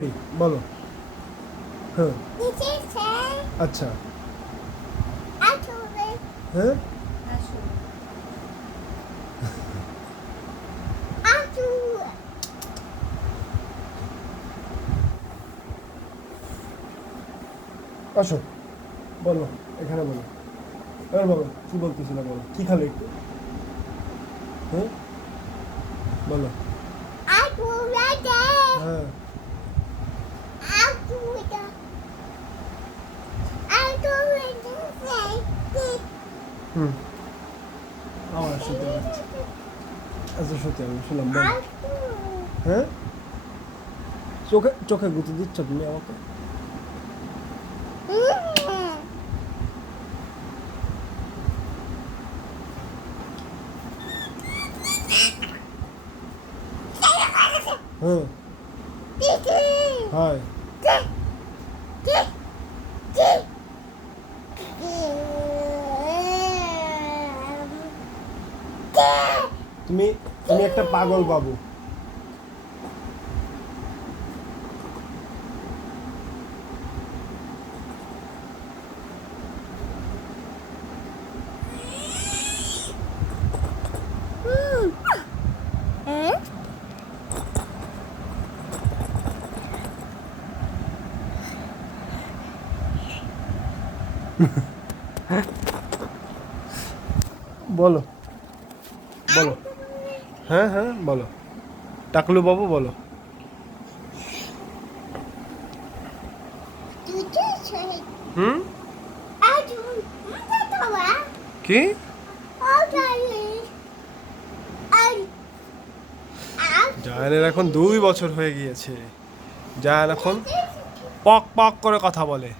বলো। হ্যাঁ। This is আচ্ছা। actually হ্যাঁ। actually আসো, বলো, এখানে বলো। এবার বলো কি বলতেছিল, বলো কি খালে একটু। হ্যাঁ, বলো। হ্যাঁ। হুম। আমার শুতে পারছি। আচ্ছা শুতে আমি শুনলাম, বলো। হ্যাঁ, চোখে চোখে গুঁতে দিচ্ছ তুমি আমাকে। হ্যাঁ। হাই। তুমি তুমি একটা পাগল বাবু। বলো, বলো। হ্যাঁ হ্যাঁ বলো, টাকলু বাবু বলো। হুম। কি? জায়ানের এখন 2 বছর হয়ে গিয়েছে। জায়ান এখন পক পক করে কথা বলে।